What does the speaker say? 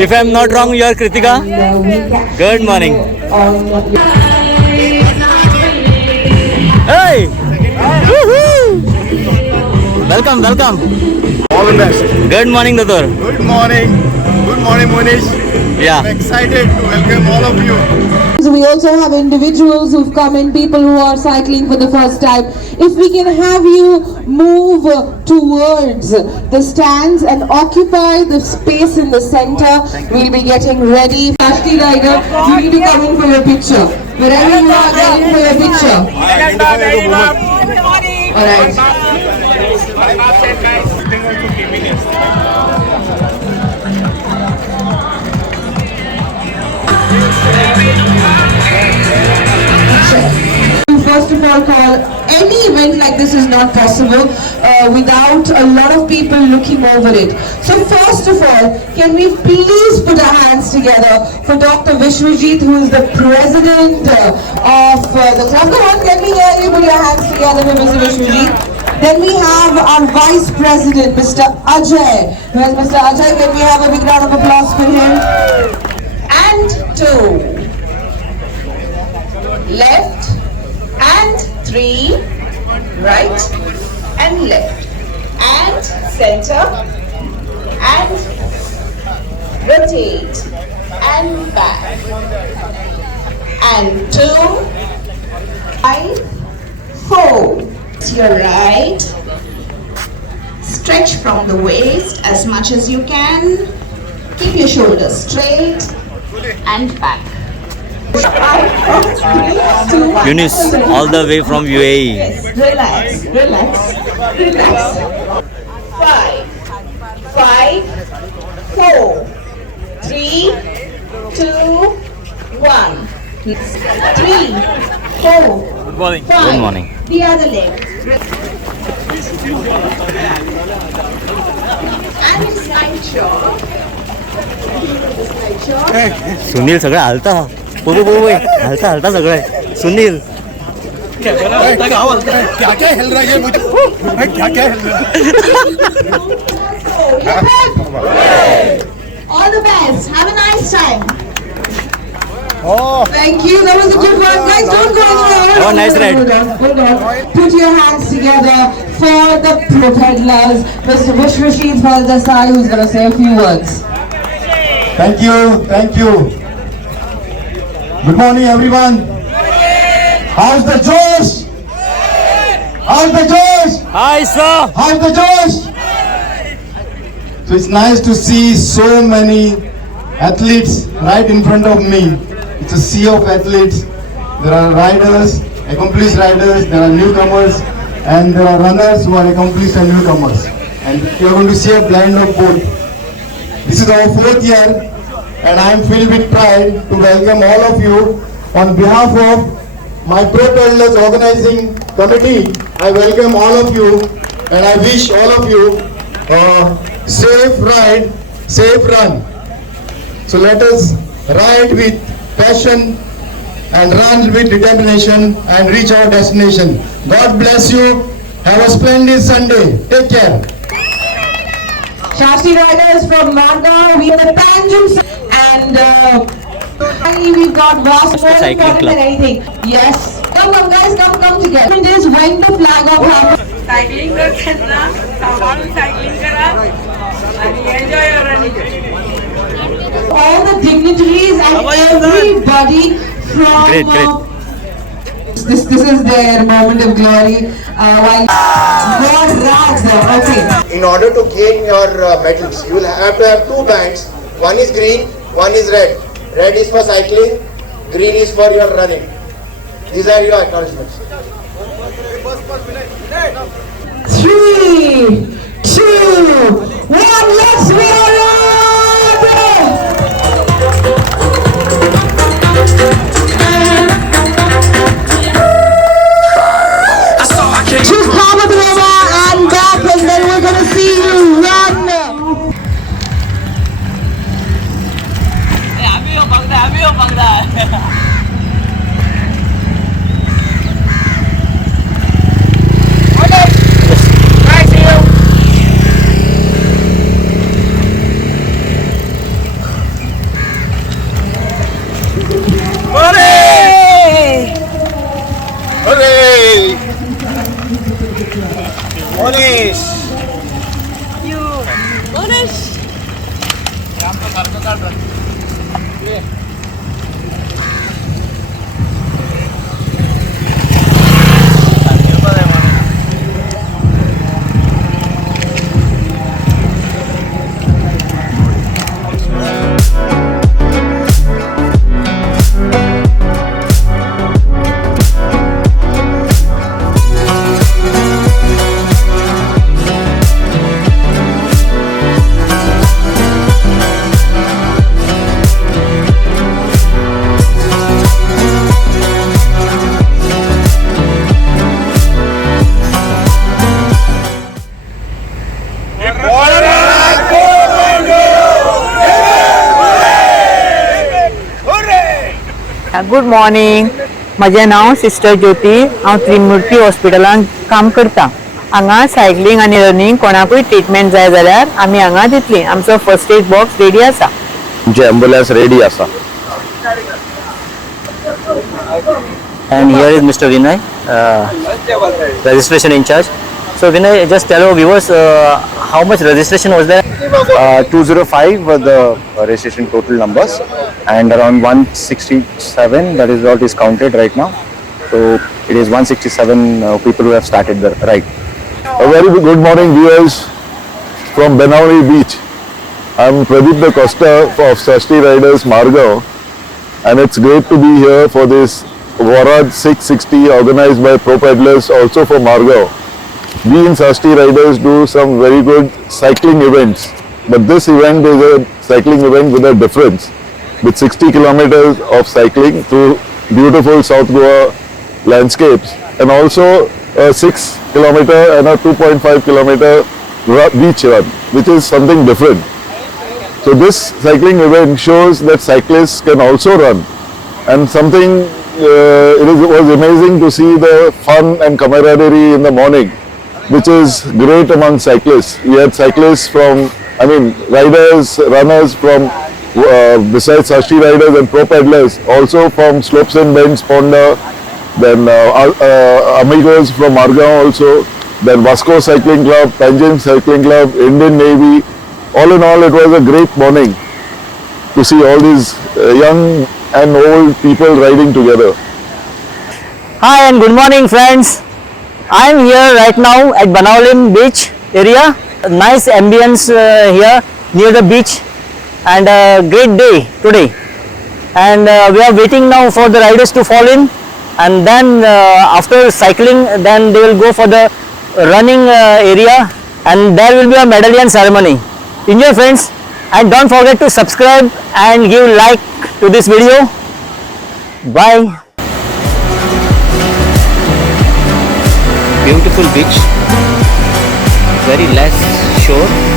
If I'm not wrong, you are Kritika. Good morning. Hey! Woohoo! Welcome, welcome. All the best. Good morning, Dadur. Good morning. Good morning, Munish. Yeah. I'm excited to welcome all of you. So we also have individuals who've come in, people who are cycling for the first time. If we can have you move towards the stands and occupy the space in the center, we'll be getting ready. Xaxtiriders, you need to come in for your picture. Wherever you are, get in for your picture. Alright. First of all, any event like this is not possible without a lot of people looking over it. So first of all, can we please put our hands together for Dr. Vishwajit, who is the president of the club. Come on, can we hear you? Put your hands together for Mr. Vishwajit. Then we have our vice president, Mr. Ajay. Where's Mr. Ajay? Can we have a big round of applause for him? And 2. Left. And 3, right and left, and center, and rotate, and back, and 2, 5, 4. To your right, stretch from the waist as much as you can, keep your shoulders straight, and back. Yunus, all the way from UAE. Yes, relax, relax, relax. 5, 4, 3, 2, 1. 3, 4, Good morning. 5. Good morning. The other leg. And slide shot. Sunil सगळं हलता. हलता हलता सगळं. सुनील. क्या क्या हिल रहा है ये मुझे? क्या हिल रहा है? All the best. Have a nice time. Oh. Thank you. That was a good one. Guys, don't go anywhere. Have a nice ride. Hold on. Put your hands together for the Propadelerz. Mr. Vishwajit Desai, who's going to say a few words. Thank you. Thank you. Good morning, everyone. How's the Josh? How's the Josh? Hi, sir. How's the Josh? So it's nice to see so many athletes right in front of me. It's a sea of athletes. There are riders, accomplished riders, there are newcomers, and there are runners who are accomplished and newcomers. And you're going to see a blend of both. This is our 4th year, and I am filled with pride to welcome all of you. On behalf of my Propadelerz organizing committee, I welcome all of you, and I wish all of you a safe ride, safe run. So let us ride with passion and run with determination and reach our destination. God bless you. Have a splendid Sunday. Take care. Xaxtiriders from Margao, we have the panjimcycling, and we've got vascocycling Cycling Club. than anything. Yes. Come on guys, come together. It is when the flag of happens. Cycling करना, सामान cycling करा, and enjoy your running. All the dignitaries and everybody from Great. This is their moment of glory. While Vorrad, okay. In order to gain your medals, you will have to have 2 bands. One is green, one is red. Red is for cycling, green is for your running. These are your acknowledgements. 3, 2, 1, let's Vorrad! Just come up over and back, and then we're gonna see you run. Good morning. माझे नाव sister ज्योती. हांव त्रिमूर्ती हॉस्पिटलांत काम करता. हांगा cycling आनी running कोणाकूय treatment जाय जाल्यार आमी हांगा दितली. आमचो फर्स्ट एड बॉक्स रेडी आसा. आमची एम्बुलन्स रेडी आसा. And here is Mr. Vinay, registration in charge. So Vinay, just tell our viewers how much registration was there? 205 were the registration total numbers, and around 167, that is what is counted right now. So it is 167 people who have started the ride. A very good morning, viewers from Benaulim beach. I'm Pradeep the Costa of xaxtiriders Margao, and it's great to be here for this Vorrad 660 organized by Propadelerz, also for Margao. We in xaxtiriders do some very good cycling events, but this event is a cycling event with a difference, with 60 kilometers of cycling through beautiful South Goa landscapes, and also a 6 kilometer and a 2.5 kilometer beach run, which is something different. So this cycling event shows that cyclists can also run, and something was amazing to see the fun and camaraderie in the morning, which is great among cyclists. We had cyclists from, riders, runners from besides xaxtiriders and Propadelerz, also from slopes and bends, Ponda, then amigos from Margao also, then Vascocycling Club, Panjimcycling Club, Indian Navy. All in all, it was a great morning to see all these young and old people riding together. Hi and good morning, friends. I'm here right now at Benaulim beach area. A nice ambience here near the beach, and a great day today. And we are waiting now for the riders to fall in, and then after cycling, then they will go for the running area, and there will be a medallion ceremony. Enjoy, friends, and don't forget to subscribe and give like to this video. Bye. Beautiful beach, very less shore.